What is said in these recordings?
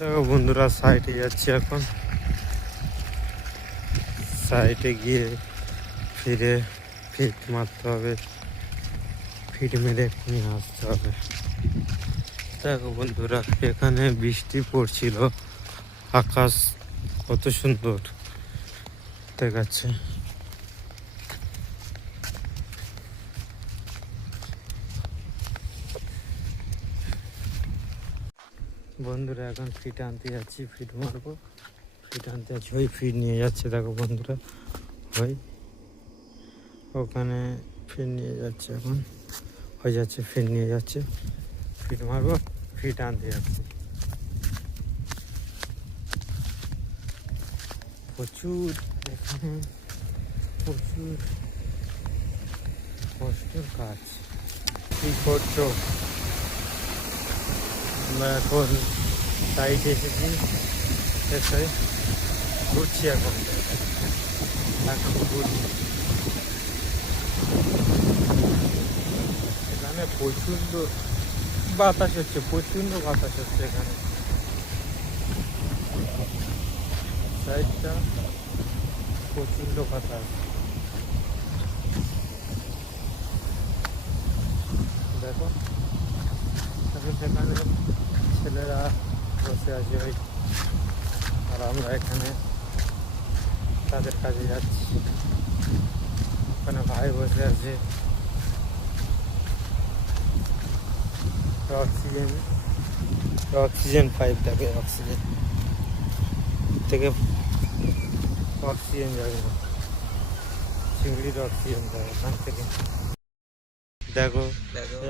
দেখো বন্ধুরা, সাইটে যাচ্ছি এখন। সাইটে গিয়ে ফিরে ফিট মারতে হবে, ফিট মেরে এক্ষুনি আসতে হবে। দেখো বন্ধুরা, এখানে বৃষ্টি পড়ছিল, আকাশ কত সুন্দর দেখাচ্ছে। বন্ধুরা এখন ফিট আনতে যাচ্ছি, ফিট মারবো, ফিট আনতে যাচ্ছি। ওই ফিট নিয়ে যাচ্ছে, দেখো বন্ধুরা, ওই ওখানে ফিট নিয়ে যাচ্ছে, এখন হয়ে যাচ্ছে, ফিট নিয়ে যাচ্ছে, ফিট মারবো, ফিট আনতে যাচ্ছি। প্রচুর এখানে প্রচুর কষ্টের কাজ। কি করছো? আমরা এখন সাইডে এসেছি, এসে ঘুরছি এখন ঘুরছি। এখানে প্রচণ্ড বাতাস হচ্ছে, প্রচণ্ড বাতাস হচ্ছে এখানে। সাইডটা প্রচণ্ড বাতাস। দেখো এখন সেখানে ছেলেরা বসে আছে ওই, আর আমরা এখানে তাদের কাজে যাচ্ছি। ওখানে ভাই বসে আছে, অক্সিজেন পাইপ থাকে, অক্সিজেন থেকে অক্সিজেন যাবে না, চিংড়ির অক্সিজেন যাবে ওখান থেকে। দেখো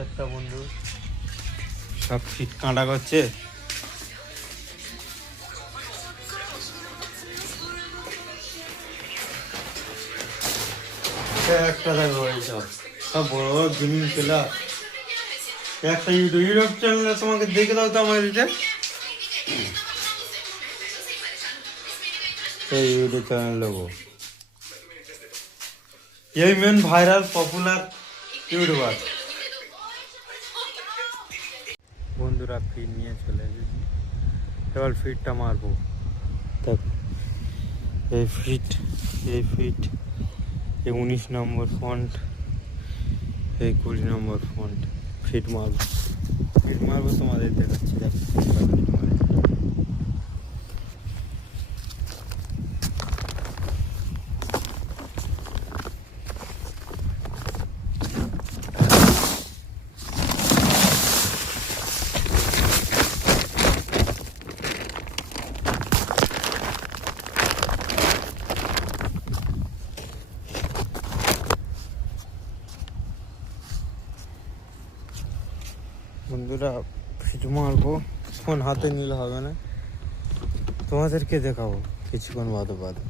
একটা বন্ধু সব ফিট কাঁটা করছে। একটা দেখো এইসব সব বড় বড় গেমিং প্লেয়ার। একটা ইউটিউব চ্যানেলে তোমাকে দেখে দাও তো আমার এটা, এই ইউটিউব চ্যানেল লোগো, এই মেন ভাইরাল পপুলার ইউটিউবার। বন্ধুরা ফিট নিয়ে চলে এসেছি, এবার ফিটটা মারবো। দেখ এই ফিট, এই ফিট, এই 19 নম্বর ফন্ট, এই 20 নম্বর ফন্ট। ফিট মারবো, ফিট মারবো, তোমাদের দেখাচ্ছি। দেখ ফিট মারবো। বন্ধুরা ফিট মারবো, ফোন হাতে নিলে হবে না, তোমাদেরকে দেখাবো কিছুক্ষণ বাদে বাদে।